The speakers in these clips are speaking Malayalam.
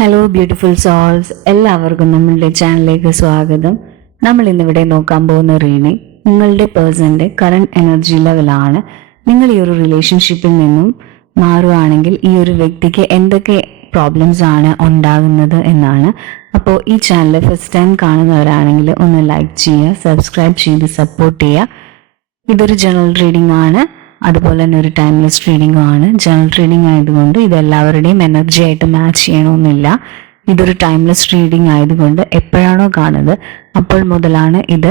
ഹലോ ബ്യൂട്ടിഫുൾ സോൾസ്, എല്ലാവർക്കും നമ്മളുടെ ചാനലിലേക്ക് സ്വാഗതം. നമ്മൾ ഇന്നിവിടെ നോക്കാൻ പോകുന്ന റീഡിംഗ് നിങ്ങളുടെ പേഴ്സന്റെ കറണ്ട് എനർജി ലെവലാണ്. നിങ്ങൾ ഈ ഒരു റിലേഷൻഷിപ്പിൽ നിന്നും മാറുകയാണെങ്കിൽ ഈ ഒരു വ്യക്തിക്ക് എന്തൊക്കെ പ്രോബ്ലംസ് ആണ് ഉണ്ടാകുന്നത് എന്നാണ്. അപ്പോൾ ഈ ചാനൽ ഫസ്റ്റ് ടൈം കാണുന്നവരാണെങ്കിൽ ഒന്ന് ലൈക്ക് ചെയ്യുക, സബ്സ്ക്രൈബ് ചെയ്ത് സപ്പോർട്ട് ചെയ്യുക. ഇതൊരു ജനറൽ റീഡിംഗ് ആണ്, അതുപോലെ തന്നെ ഒരു ടൈംലെസ് റീഡിംഗും ആണ്. ജനറൽ റീഡിംഗ് ആയതുകൊണ്ട് ഇത് എല്ലാവരുടെയും എനർജി ആയിട്ട് മാച്ച് ചെയ്യണമെന്നില്ല. ഇതൊരു ടൈംലെസ് റീഡിംഗ് ആയതുകൊണ്ട് എപ്പോഴാണോ കാണുന്നത് അപ്പോൾ മുതലാണ് ഇത്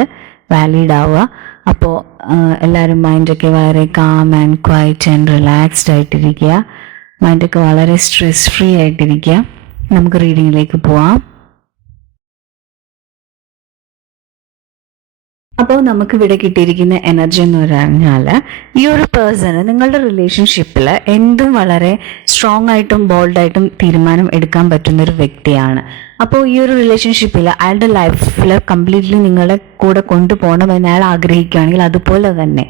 വാലിഡ് ആവുക. അപ്പോൾ എല്ലാവരും മൈൻഡൊക്കെ വളരെ calm and quiet and relaxed ആയിട്ടിരിക്കുക. മൈൻഡൊക്കെ വളരെ സ്ട്രെസ് ഫ്രീ ആയിട്ടിരിക്കുക. നമുക്ക് റീഡിങ്ങിലേക്ക് പോവാം. അപ്പോൾ നമുക്ക് ഇവിടെ കിട്ടിയിരിക്കുന്ന എനർജി എന്ന് പറഞ്ഞാൽ ഈ ഒരു പേഴ്സണ് നിങ്ങളുടെ റിലേഷൻഷിപ്പിൽ എന്തും വളരെ സ്ട്രോങ് ആയിട്ടും ബോൾഡായിട്ടും തീരുമാനം എടുക്കാൻ പറ്റുന്ന ഒരു വ്യക്തിയാണ്. അപ്പോൾ ഈ ഒരു റിലേഷൻഷിപ്പിൽ അയാളുടെ ലൈഫിൽ കംപ്ലീറ്റ്ലി നിങ്ങളെ കൂടെ കൊണ്ടുപോകണമെന്ന് അയാൾ ആഗ്രഹിക്കുകയാണെങ്കിൽ അതുപോലെ തന്നെ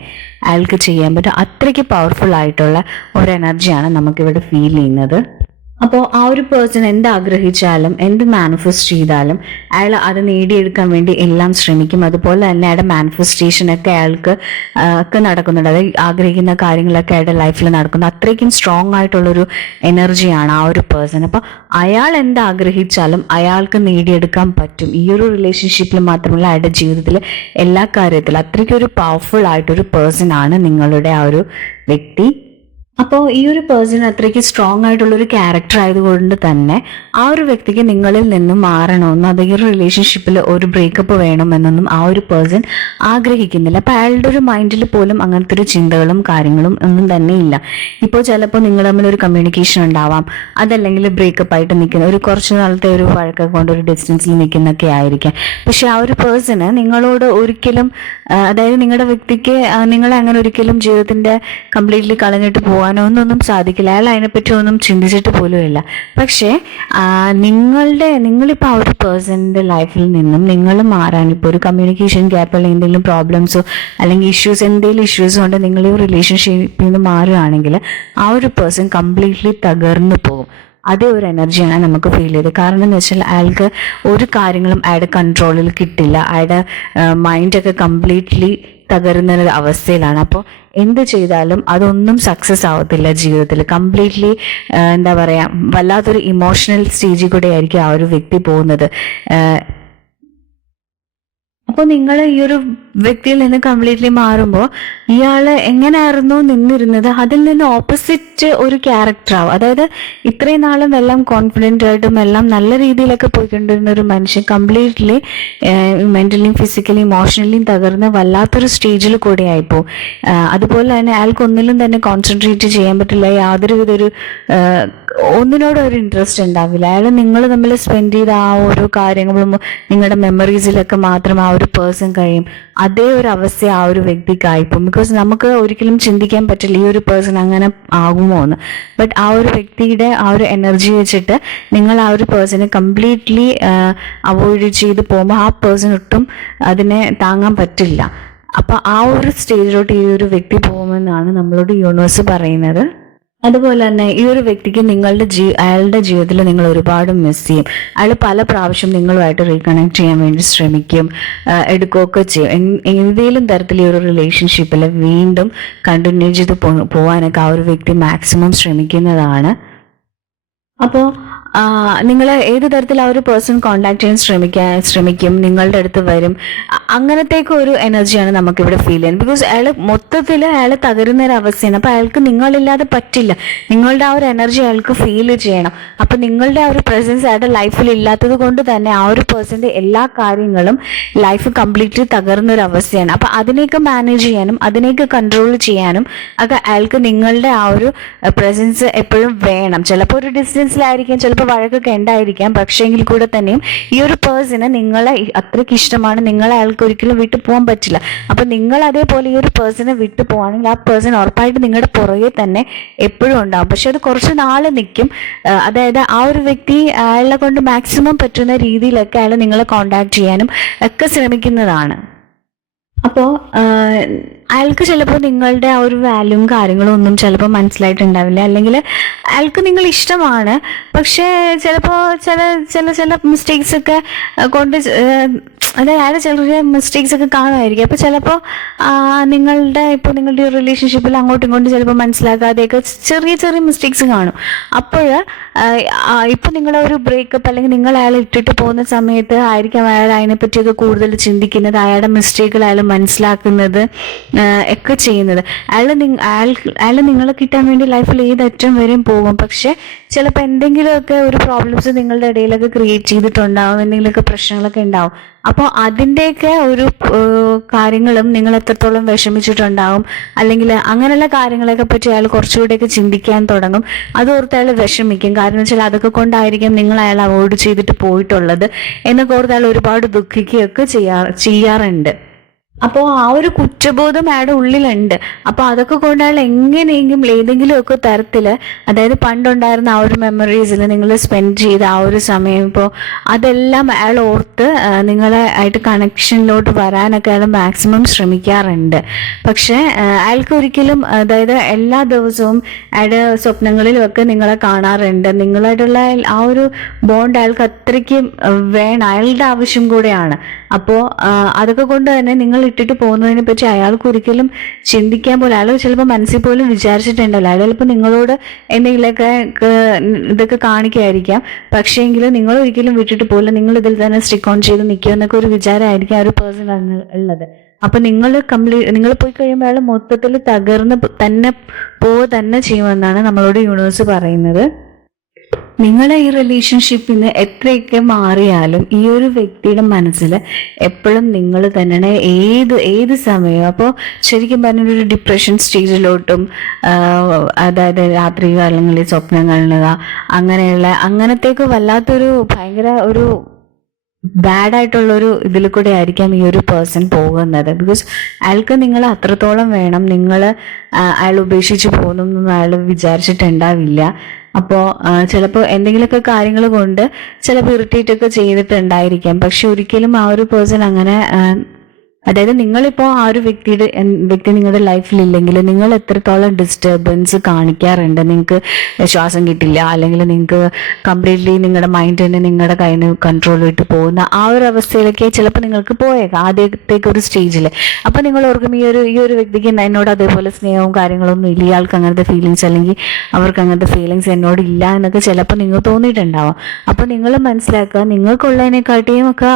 അയാൾക്ക് ചെയ്യാൻ പറ്റും. അത്രയ്ക്ക് പവർഫുൾ ആയിട്ടുള്ള ഒരു എനർജിയാണ് നമുക്കിവിടെ ഫീൽ ചെയ്യുന്നത്. അപ്പോൾ ആ ഒരു പേഴ്സൺ എന്ത് ആഗ്രഹിച്ചാലും എന്ത് മാനിഫെസ്റ്റ് ചെയ്താലും അയാൾ അത് നേടിയെടുക്കാൻ വേണ്ടി എല്ലാം ശ്രമിക്കും. അതുപോലെ തന്നെ അയാളുടെ മാനിഫെസ്റ്റേഷനൊക്കെ അയാൾക്ക് ഒക്കെ നടക്കുന്നുണ്ട്. അതായത് ആഗ്രഹിക്കുന്ന കാര്യങ്ങളൊക്കെ അയാളുടെ ലൈഫിൽ നടക്കുന്നു. അത്രയ്ക്കും സ്ട്രോങ് ആയിട്ടുള്ളൊരു എനർജിയാണ് ആ ഒരു പേഴ്സൺ. അപ്പോൾ അയാൾ എന്ത് ആഗ്രഹിച്ചാലും അയാൾക്ക് നേടിയെടുക്കാൻ പറ്റും. ഈ ഒരു റിലേഷൻഷിപ്പിൽ മാത്രമല്ല, അയാളുടെ ജീവിതത്തിൽ എല്ലാ കാര്യത്തിലും അത്രയ്ക്കൊരു പവർഫുൾ ആയിട്ടൊരു പേഴ്സൺ ആണ് നിങ്ങളുടെ ആ ഒരു വ്യക്തി. അപ്പോൾ ഈ ഒരു പേഴ്സൺ അത്രയ്ക്ക് സ്ട്രോങ് ആയിട്ടുള്ളൊരു ക്യാരക്ടർ ആയതുകൊണ്ട് തന്നെ ആ ഒരു വ്യക്തിക്ക് നിങ്ങളിൽ നിന്നും മാറണമെന്നും അതായത് ഒരു റിലേഷൻഷിപ്പിൽ ഒരു ബ്രേക്കപ്പ് വേണമെന്നൊന്നും ആ ഒരു പേഴ്സൺ ആഗ്രഹിക്കുന്നില്ല. അപ്പോൾ അയാളുടെ ഒരു മൈൻഡിൽ പോലും അങ്ങനത്തെ ഒരു ചിന്തകളും കാര്യങ്ങളും ഒന്നും തന്നെ ഇല്ല. ഇപ്പോൾ ചിലപ്പോൾ നിങ്ങൾ തമ്മിൽ ഒരു കമ്മ്യൂണിക്കേഷൻ ഉണ്ടാവാം, അതല്ലെങ്കിൽ ബ്രേക്കപ്പ് ആയിട്ട് നിൽക്കുന്ന ഒരു കുറച്ച് നാളത്തെ ഒരു വഴക്കൊക്കെ കൊണ്ട് ഒരു ഡിസ്റ്റൻസിൽ നിൽക്കുന്നൊക്കെ ആയിരിക്കാം. പക്ഷെ ആ ഒരു പേഴ്സണ് നിങ്ങളോട് ഒരിക്കലും അതായത് നിങ്ങളുടെ വ്യക്തിക്ക് നിങ്ങളെ അങ്ങനെ ഒരിക്കലും ജീവിതത്തിന്റെ കംപ്ലീറ്റ്ലി കളഞ്ഞിട്ട് പോകാനോ ഒന്നും സാധിക്കില്ല. അയാൾ അതിനെപ്പറ്റി ഒന്നും ചിന്തിച്ചിട്ട് പോലും ഇല്ല. പക്ഷേ നിങ്ങളിപ്പോൾ ആ ഒരു പേഴ്സണിന്റെ ലൈഫിൽ നിന്നും നിങ്ങൾ മാറാൻ ഇപ്പോൾ ഒരു കമ്മ്യൂണിക്കേഷൻ ഗ്യാപ്പ് അല്ലെങ്കിൽ എന്തെങ്കിലും പ്രോബ്ലംസോ അല്ലെങ്കിൽ എന്തെങ്കിലും ഇഷ്യൂസ് കൊണ്ട് നിങ്ങൾ ഈ റിലേഷൻഷിപ്പിൽ നിന്ന് മാറുകയാണെങ്കിൽ ആ ഒരു പേഴ്സൺ കംപ്ലീറ്റ്ലി തകർന്നു പോകും. അതേ ഒരു എനർജിയാണ് നമുക്ക് ഫീൽ ചെയ്തത്. കാരണം എന്ന് വെച്ചാൽ അയാൾക്ക് ഒരു കാര്യങ്ങളും അയാളുടെ കൺട്രോളിൽ കിട്ടില്ല. അയാളുടെ മൈൻഡൊക്കെ കംപ്ലീറ്റ്ലി തകരുന്ന ഒരു അവസ്ഥയിലാണ്. അപ്പോൾ എന്ത് ചെയ്താലും അതൊന്നും സക്സസ് ആവത്തില്ല ജീവിതത്തിൽ. കംപ്ലീറ്റ്ലി എന്താ പറയുക, വല്ലാത്തൊരു ഇമോഷണൽ സ്റ്റേജിൽ കൂടെ ആയിരിക്കും ആ ഒരു വ്യക്തി പോകുന്നത്. അപ്പോൾ നിങ്ങൾ ഈ ഒരു വ്യക്തിയിൽ നിന്ന് കംപ്ലീറ്റ്ലി മാറുമ്പോൾ ഇയാൾ എങ്ങനെയായിരുന്നു നിന്നിരുന്നത് അതിൽ നിന്ന് ഓപ്പോസിറ്റ് ഒരു ക്യാരക്ടറാവും. അതായത് ഇത്രയും നാളും എല്ലാം കോൺഫിഡൻ്റ് ആയിട്ടും എല്ലാം നല്ല രീതിയിലൊക്കെ പോയിക്കൊണ്ടിരുന്ന ഒരു മനുഷ്യൻ കംപ്ലീറ്റ്ലി മെൻ്റലിയും ഫിസിക്കലിയും ഇമോഷണലിയും തകർന്ന് വല്ലാത്തൊരു സ്റ്റേജിൽ കൂടെ ആയിപ്പോൾ. അതുപോലെ തന്നെ അയാൾക്ക് ഒന്നിലും തന്നെ കോൺസെൻട്രേറ്റ് ചെയ്യാൻ പറ്റില്ല. യാതൊരു വിധ ഒന്നിനോടും ഒരു ഇൻട്രസ്റ്റ് ഉണ്ടാവില്ല. അയാൾ നിങ്ങൾ തമ്മിൽ സ്പെൻഡ് ചെയ്ത ആ ഓരോ കാര്യങ്ങളും നിങ്ങളുടെ മെമ്മറീസിലൊക്കെ മാത്രം ആ ഒരു പേഴ്സൺ കഴിയും. അതേ ഒരു അവസ്ഥ ആ ഒരു വ്യക്തിക്കായിപ്പോൾ. ബിക്കോസ് നമുക്ക് ഒരിക്കലും ചിന്തിക്കാൻ പറ്റില്ല ഈ ഒരു പേഴ്സൺ അങ്ങനെ ആകുമോ എന്ന്. ബട്ട് ആ ഒരു വ്യക്തിയുടെ ആ ഒരു എനർജി വെച്ചിട്ട് നിങ്ങൾ ആ ഒരു പേഴ്സണെ കംപ്ലീറ്റ്ലി അവോയ്ഡ് ചെയ്ത് പോകുമ്പോൾ ആ പേഴ്സൺ ഒട്ടും അതിനെ താങ്ങാൻ പറ്റില്ല. അപ്പം ആ ഒരു സ്റ്റേജിലോട്ട് ഈ ഒരു വ്യക്തി പോകുമെന്നാണ് നമ്മളോട് യൂണിവേഴ്സ് പറയുന്നത്. അതുപോലെ തന്നെ ഈ ഒരു വ്യക്തിക്ക് അയാളുടെ ജീവിതത്തിൽ നിങ്ങൾ ഒരുപാട് മിസ് ചെയ്യും. അയാൾ പല പ്രാവശ്യം നിങ്ങളുമായിട്ട് റീകണക്ട് ചെയ്യാൻ വേണ്ടി ശ്രമിക്കും, എടുക്കുകയൊക്കെ ചെയ്യും. ഏതെങ്കിലും തരത്തിൽ ഈ ഒരു റിലേഷൻഷിപ്പിൽ വീണ്ടും കണ്ടിന്യൂ ചെയ്ത് പോകാനൊക്കെ ആ ഒരു വ്യക്തി മാക്സിമം ശ്രമിക്കുന്നതാണ്. അപ്പോൾ നിങ്ങൾ ഏത് തരത്തിൽ ആ ഒരു പേഴ്സൺ കോണ്ടാക്ട് ചെയ്യാൻ ശ്രമിക്കും, നിങ്ങളുടെ അടുത്ത് വരും. അങ്ങനത്തേക്ക് ഒരു എനർജിയാണ് നമുക്കിവിടെ ഫീൽ ചെയ്യുന്നത്. ബിക്കോസ് അയാൾ തകരുന്ന ഒരു അവസ്ഥയാണ്. അപ്പോൾ അയാൾക്ക് നിങ്ങളില്ലാതെ പറ്റില്ല. നിങ്ങളുടെ ആ ഒരു എനർജി അയാൾക്ക് ഫീൽ ചെയ്യണം. അപ്പം നിങ്ങളുടെ ആ ഒരു പ്രസൻസ് അയാളുടെ ലൈഫിൽ ഇല്ലാത്തത് കൊണ്ട് തന്നെ ആ ഒരു പേഴ്സൻ്റെ എല്ലാ കാര്യങ്ങളും ലൈഫ് കംപ്ലീറ്റ്ലി തകർന്ന ഒരു അവസ്ഥയാണ്. അപ്പം അതിനെയൊക്കെ മാനേജ് ചെയ്യാനും അതിനെയൊക്കെ കൺട്രോൾ ചെയ്യാനും ഒക്കെ അയാൾക്ക് നിങ്ങളുടെ ആ ഒരു പ്രസൻസ് എപ്പോഴും വേണം. ചിലപ്പോൾ ഒരു ഡിസ്റ്റൻസിലായിരിക്കാം, ചിലപ്പോൾ വഴക്കൊക്കെ ഉണ്ടായിരിക്കാം. പക്ഷേ എങ്കിൽ കൂടെ തന്നെയും ഈ ഒരു പേഴ്സണ് നിങ്ങളെ അത്രയ്ക്ക് ഇഷ്ടമാണ്. നിങ്ങളെ അയാൾക്ക് ഒരിക്കലും വിട്ടു പോകാൻ പറ്റില്ല. അപ്പം നിങ്ങൾ അതേപോലെ ഈ ഒരു പേഴ്സണെ വിട്ടു പോവാണെങ്കിൽ ആ പേഴ്സൺ ഉറപ്പായിട്ട് നിങ്ങളുടെ പുറകെ തന്നെ എപ്പോഴും ഉണ്ടാവും. പക്ഷെ അത് കുറച്ച് നാൾ നിൽക്കും. അതായത് ആ ഒരു വ്യക്തി അയാളെ കൊണ്ട് മാക്സിമം പറ്റുന്ന രീതിയിലൊക്കെ അയാൾ നിങ്ങളെ കോണ്ടാക്ട് ചെയ്യാനും ഒക്കെ ശ്രമിക്കുന്നതാണ്. അപ്പോൾ അയാൾക്ക് ചിലപ്പോൾ നിങ്ങളുടെ ആ ഒരു വാല്യൂം കാര്യങ്ങളും ഒന്നും ചിലപ്പോൾ മനസ്സിലായിട്ടുണ്ടാവില്ല, അല്ലെങ്കിൽ അയാൾക്ക് നിങ്ങൾ ഇഷ്ടമാണ്, പക്ഷേ ചിലപ്പോൾ ചില ചില ചില മിസ്റ്റേക്സ് ഒക്കെ കൊണ്ട് അതായത് അയാൾ ചെറിയ മിസ്റ്റേക്സ് ഒക്കെ കാണുമായിരിക്കും. അപ്പോൾ ചിലപ്പോൾ നിങ്ങളുടെ ഒരു റിലേഷൻഷിപ്പിൽ അങ്ങോട്ടും ഇങ്ങോട്ടും ചിലപ്പോൾ മനസ്സിലാക്കാതെയൊക്കെ ചെറിയ ചെറിയ മിസ്റ്റേക്സ് കാണും. അപ്പോൾ ഇപ്പം നിങ്ങളുടെ ഒരു ബ്രേക്കപ്പ് അല്ലെങ്കിൽ നിങ്ങൾ അയാൾ ഇട്ടിട്ട് പോകുന്ന സമയത്ത് ആയിരിക്കും അയാൾ അതിനെപ്പറ്റിയൊക്കെ കൂടുതൽ ചിന്തിക്കുന്നത്, അയാളുടെ മിസ്റ്റേക്കുകൾ അയാൾ മനസ്സിലാക്കുന്നത് ഒക്കെ ചെയ്യുന്നത്. അയാൾ നിങ്ങളെ കിട്ടാൻ വേണ്ടി ലൈഫിൽ ഏതറ്റം വരെയും പോകും. പക്ഷെ ചിലപ്പോൾ എന്തെങ്കിലുമൊക്കെ ഒരു പ്രോബ്ലംസ് നിങ്ങളുടെ ഇടയിലൊക്കെ ക്രിയേറ്റ് ചെയ്തിട്ടുണ്ടാവും, എന്തെങ്കിലുമൊക്കെ പ്രശ്നങ്ങളൊക്കെ ഉണ്ടാവും. അപ്പോൾ അതിൻ്റെയൊക്കെ ഒരു കാര്യങ്ങളും നിങ്ങൾ എത്രത്തോളം വിഷമിച്ചിട്ടുണ്ടാവും, അല്ലെങ്കിൽ അങ്ങനെയുള്ള കാര്യങ്ങളൊക്കെ പറ്റി അയാൾ കുറച്ചുകൂടെയൊക്കെ ചിന്തിക്കാൻ തുടങ്ങും. അതോർത്ത് അയാൾ വിഷമിക്കും. കാരണം വെച്ചാൽ അതൊക്കെ കൊണ്ടായിരിക്കും നിങ്ങൾ അയാൾ അവോയ്ഡ് ചെയ്തിട്ട് പോയിട്ടുള്ളത് എന്നൊക്കെ ഓർത്ത് അയാൾ ഒരുപാട് ദുഃഖിക്കുകയൊക്കെ ചെയ്യാറുണ്ട്. അപ്പോൾ ആ ഒരു കുറ്റബോധം അയാളുടെ ഉള്ളിലുണ്ട്. അപ്പോൾ അതൊക്കെ കൊണ്ട് അയാൾ എങ്ങനെയെങ്കിലും ഏതെങ്കിലുമൊക്കെ തരത്തിൽ, അതായത് പണ്ടുണ്ടായിരുന്ന ആ ഒരു മെമ്മറീസിൽ നിങ്ങൾ സ്പെൻഡ് ചെയ്ത ആ ഒരു സമയം, ഇപ്പോൾ അതെല്ലാം അയാൾ ഓർത്ത് നിങ്ങളെ ആയിട്ട് കണക്ഷനിലോട്ട് വരാനൊക്കെ അയാൾ മാക്സിമം ശ്രമിക്കാറുണ്ട്. പക്ഷേ അയാൾക്ക് ഒരിക്കലും, അതായത് എല്ലാ ദിവസവും അയാളുടെ സ്വപ്നങ്ങളിലുമൊക്കെ നിങ്ങളെ കാണാറുണ്ട്. നിങ്ങളായിട്ടുള്ള ആ ഒരു ബോണ്ട് അയാൾക്ക് അത്രയ്ക്കും വേണം, അയാളുടെ ആവശ്യം കൂടെയാണ്. അപ്പോൾ അതൊക്കെ കൊണ്ട് തന്നെ നിങ്ങൾ ഇട്ടിട്ട് പോകുന്നതിനെ പറ്റി അയാൾക്ക് ഒരിക്കലും ചിന്തിക്കാൻ പോലും, അയാൾ ചിലപ്പോൾ മനസ്സിൽ പോലും വിചാരിച്ചിട്ടുണ്ടല്ലോ. അയാൾ ചിലപ്പോൾ നിങ്ങളോട് എന്തെങ്കിലുമൊക്കെ ഇതൊക്കെ കാണിക്കായിരിക്കാം, പക്ഷേ എങ്കിലും നിങ്ങൾ ഒരിക്കലും വിട്ടിട്ട് പോകില്ല, നിങ്ങൾ ഇതിൽ തന്നെ സ്റ്റിക്ക് ഓൺ ചെയ്ത് നിൽക്കുക എന്നൊക്കെ ഒരു വിചാരമായിരിക്കും ആ ഒരു പേഴ്സൺ ഉള്ളത്. അപ്പൊ നിങ്ങൾ പോയി കഴിയുമ്പോൾ അയാൾ മൊത്തത്തിൽ തകർന്ന് തന്നെ ചെയ്യുമെന്നാണ് നമ്മളോട് യൂണിവേഴ്സ് പറയുന്നത്. നിങ്ങളെ ഈ റിലേഷൻഷിപ്പിൽ നിന്ന് എത്രയൊക്കെ മാറിയാലും ഈ ഒരു വ്യക്തിയുടെ മനസ്സിൽ എപ്പോഴും നിങ്ങൾ തന്നെയാണ് ഏത് സമയവും. അപ്പോൾ ശരിക്കും പറഞ്ഞൊരു ഡിപ്രഷൻ സ്റ്റേജിലോട്ടും, അതായത് രാത്രി കാലങ്ങളിൽ സ്വപ്നം കാണുക, അങ്ങനത്തേക്ക് വല്ലാത്തൊരു ഭയങ്കര ഒരു ബാഡായിട്ടുള്ളൊരു ഇതിൽ കൂടെ ആയിരിക്കാം ഈ ഒരു പേഴ്സൺ പോകുന്നത്. ബിക്കോസ് അയാൾക്ക് നിങ്ങൾ അത്രത്തോളം വേണം, അയാൾ ഉപേക്ഷിച്ച് പോകുന്നൊന്നും അയാൾ വിചാരിച്ചിട്ടുണ്ടാവില്ല. അപ്പോൾ ചിലപ്പോൾ എന്തെങ്കിലുമൊക്കെ കാര്യങ്ങൾ കൊണ്ട് ചിലപ്പോൾ ഇറിറ്റേറ്റ് ഒക്കെ ചെയ്തിട്ടുണ്ടായിരിക്കാം. പക്ഷെ ഒരിക്കലും ആ ഒരു പേഴ്സൺ അങ്ങനെ, അതായത് നിങ്ങളിപ്പോൾ ആ ഒരു വ്യക്തി നിങ്ങളുടെ ലൈഫിലില്ലെങ്കിൽ നിങ്ങൾ എത്രത്തോളം ഡിസ്റ്റർബൻസ് കാണിക്കാറുണ്ട്, നിങ്ങൾക്ക് ശ്വാസം കിട്ടില്ല, അല്ലെങ്കിൽ നിങ്ങൾക്ക് കംപ്ലീറ്റ്ലി നിങ്ങളുടെ മൈൻഡ് തന്നെ നിങ്ങളുടെ കയ്യിൽ നിന്ന് കൺട്രോൾ വിട്ട് പോകുന്ന ആ ഒരു അവസ്ഥയിലൊക്കെ ചിലപ്പോൾ നിങ്ങൾക്ക് പോയേക്കാം ആദ്യത്തേക്ക് ഒരു സ്റ്റേജിൽ. അപ്പോൾ നിങ്ങൾ ഓർക്കും ഈ ഒരു വ്യക്തിക്ക് എന്നോട് അതേപോലെ സ്നേഹവും കാര്യങ്ങളൊന്നും ഇല്ല, ഇയാൾക്ക് അങ്ങനത്തെ ഫീലിങ്സ്, അല്ലെങ്കിൽ അവർക്ക് അങ്ങനത്തെ ഫീലിങ്സ് എന്നോട് ഇല്ല എന്നൊക്കെ ചിലപ്പോൾ നിങ്ങൾ തോന്നിയിട്ടുണ്ടാവാം. അപ്പോൾ നിങ്ങൾ മനസ്സിലാക്കുക, നിങ്ങൾക്കുള്ളതിനെക്കാട്ടിയും ഒക്കെ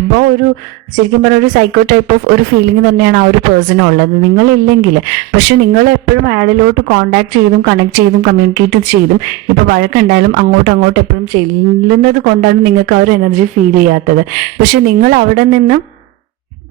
എബോ ഒരു ശരിക്കും പറഞ്ഞ ഒരു സൈക്കോ ടൈപ്പ് ഓഫ് ഒരു ഫീലിംഗ് തന്നെയാണ് ആ ഒരു പേഴ്സൺ ഉള്ളത് നിങ്ങളില്ലെങ്കിൽ. പക്ഷെ നിങ്ങൾ എപ്പോഴും അയാളിലോട്ട് കോണ്ടാക്ട് ചെയ്തും കണക്ട് ചെയ്തും കമ്മ്യൂണിക്കേറ്റ് ചെയ്തും ഇപ്പൊ വഴക്കുണ്ടായാലും അങ്ങോട്ടും എപ്പോഴും ചെല്ലുന്നത് കൊണ്ടാണ് നിങ്ങൾക്ക് ആ ഒരു എനർജി ഫീൽ ചെയ്യാത്തത്. പക്ഷെ നിങ്ങൾ അവിടെ നിന്നും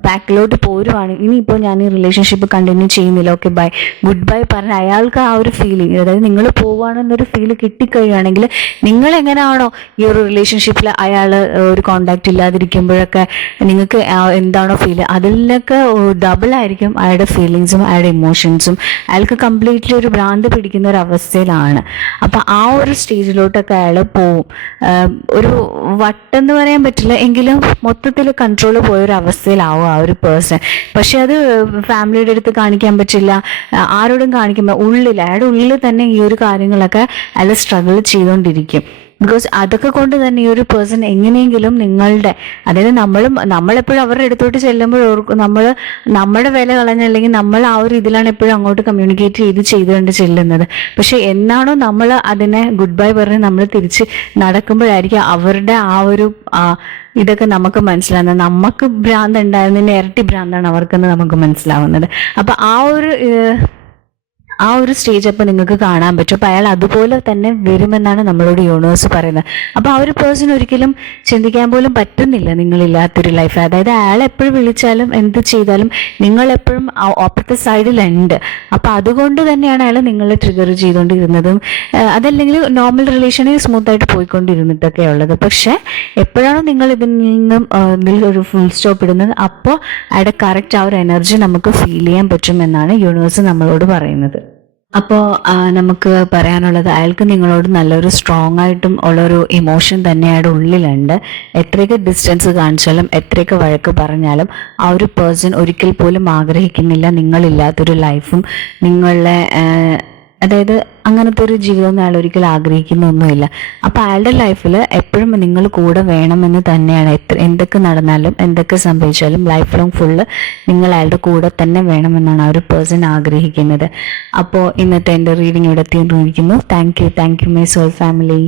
ബാക്കിലോട്ട് പോരുവാണ്, ഇനിയിപ്പോൾ ഞാൻ ഈ റിലേഷൻഷിപ്പ് കണ്ടിന്യൂ ചെയ്യുന്നില്ല, ഓക്കെ ബൈ, ഗുഡ് ബൈ പറഞ്ഞ് അയാൾക്ക് ആ ഒരു ഫീലിംഗ്, അതായത് നിങ്ങൾ പോവുകയാണെന്നൊരു ഫീൽ കിട്ടിക്കഴിയുകയാണെങ്കിൽ നിങ്ങൾ എങ്ങനെയാണോ ഈ ഒരു റിലേഷൻഷിപ്പിൽ അയാൾ ഒരു കോണ്ടാക്ട് ഇല്ലാതിരിക്കുമ്പോഴൊക്കെ നിങ്ങൾക്ക് എന്താണോ ഫീൽ, അതിലൊക്കെ ഡബിളായിരിക്കും അയാളുടെ ഫീലിങ്സും അയാളുടെ ഇമോഷൻസും. അയാൾക്ക് കംപ്ലീറ്റ്ലി ഒരു ഭ്രാന്ത് പിടിക്കുന്ന ഒരു അവസ്ഥയിലാണ്. അപ്പം ആ ഒരു സ്റ്റേജിലോട്ടൊക്കെ അയാൾ പോവും. ഒരു വട്ടെന്ന് പറയാൻ പറ്റില്ല, എങ്കിലും മൊത്തത്തിൽ കൺട്രോൾ പോയൊരു അവസ്ഥയിലാവും ആ ഒരു പേഴ്സൺ. പക്ഷെ അത് ഫാമിലിയുടെ അടുത്ത് കാണിക്കാൻ പറ്റില്ല, ആരോടും കാണിക്കുമ്പോൾ അയാളുടെ ഉള്ളിൽ തന്നെ ഈ ഒരു കാര്യങ്ങളൊക്കെ അയാൾ സ്ട്രഗിൾ ചെയ്തുകൊണ്ടിരിക്കും. ബിക്കോസ് അതൊക്കെ കൊണ്ട് തന്നെ ഈ ഒരു പേഴ്സൺ എങ്ങനെയെങ്കിലും നിങ്ങളുടെ, അതായത് നമ്മളെപ്പോഴും അവരുടെ അടുത്തോട്ട് ചെല്ലുമ്പോൾ നമ്മുടെ വില കളഞ്ഞല്ലെങ്കിൽ നമ്മൾ ആ ഒരു ഇതിലാണ് എപ്പോഴും അങ്ങോട്ട് കമ്മ്യൂണിക്കേറ്റ് ചെയ്തുകൊണ്ട് ചെല്ലുന്നത്. പക്ഷെ എന്നാണോ നമ്മൾ അതിനെ ഗുഡ് ബൈ പറഞ്ഞ് നമ്മൾ തിരിച്ച് നടക്കുമ്പോഴായിരിക്കും അവരുടെ ആ ഒരു ഇതൊക്കെ നമുക്ക് മനസ്സിലാവുന്നത്. നമുക്ക് ഭ്രാന്ത് ഉണ്ടായിരുന്നതിൻ്റെ ഇരട്ടി ഭ്രാന്താണ് അവർക്കെന്ന് നമുക്ക് മനസ്സിലാവുന്നത്. അപ്പൊ ആ ഒരു സ്റ്റേജ് അപ്പോൾ നിങ്ങൾക്ക് കാണാൻ പറ്റും. അപ്പോൾ അയാൾ അതുപോലെ തന്നെ വരുമെന്നാണ് നമ്മളോട് യൂണിവേഴ്സ് പറയുന്നത്. അപ്പോൾ ആ ഒരു പേഴ്സൺ ഒരിക്കലും ചിന്തിക്കാൻ പോലും പറ്റുന്നില്ല നിങ്ങളില്ലാത്തൊരു ലൈഫ്. അതായത് അയാൾ എപ്പോഴും വിളിച്ചാലും എന്ത് ചെയ്താലും നിങ്ങളെപ്പോഴും ഓപ്പോസിറ്റ് സൈഡിലുണ്ട്. അപ്പോൾ അതുകൊണ്ട് തന്നെയാണ് അയാൾ നിങ്ങളെ ട്രിഗർ ചെയ്തുകൊണ്ടിരുന്നതും, അതല്ലെങ്കിൽ നോർമൽ റിലേഷനിൽ സ്മൂത്തായിട്ട് പോയിക്കൊണ്ടിരുന്നിട്ടൊക്കെ ഉള്ളത്. പക്ഷെ എപ്പോഴാണോ നിങ്ങൾ ഇതിൽ നിന്നും ഒരു ഫുൾ സ്റ്റോപ്പ് ഇടുന്നത്, അപ്പോൾ അയാളുടെ കറക്റ്റ് ആ ഒരു എനർജി നമുക്ക് ഫീൽ ചെയ്യാൻ പറ്റുമെന്നാണ് യൂണിവേഴ്സ് നമ്മളോട് പറയുന്നത്. അപ്പോൾ നമുക്ക് പറയാനുള്ളത് അയാൾക്ക് നിങ്ങളോട് നല്ലൊരു സ്ട്രോങ് ആയിട്ടും ഉള്ളൊരു ഇമോഷൻ തന്നെ അയാളുടെ ഉള്ളിലുണ്ട്. എത്രയൊക്കെ ഡിസ്റ്റൻസ് കാണിച്ചാലും എത്രയൊക്കെ വഴക്ക് പറഞ്ഞാലും ആ ഒരു പേഴ്സൺ ഒരിക്കൽ പോലും ആഗ്രഹിക്കുന്നില്ല നിങ്ങളില്ലാത്തൊരു ലൈഫും നിങ്ങളെ അതായത് അങ്ങനത്തെ ഒരു ജീവിതം അയാൾ ഒരിക്കലും ആഗ്രഹിക്കുന്നൊന്നുമില്ല. അപ്പോൾ അയാളുടെ ലൈഫിൽ എപ്പോഴും നിങ്ങൾ കൂടെ വേണമെന്ന് തന്നെയാണ്. എന്തൊക്കെ നടന്നാലും എന്തൊക്കെ സംഭവിച്ചാലും ലൈഫ് ലോങ് ഫുള്ള് നിങ്ങൾ അയാളുടെ കൂടെ തന്നെ വേണമെന്നാണ് ആ ഒരു പേഴ്സൺ ആഗ്രഹിക്കുന്നത്. അപ്പോൾ ഇന്നത്തെ എൻ്റെ റീഡിംഗ് ഇവിടെ എത്തിയിരിക്കുന്നു. Thank you my soul family.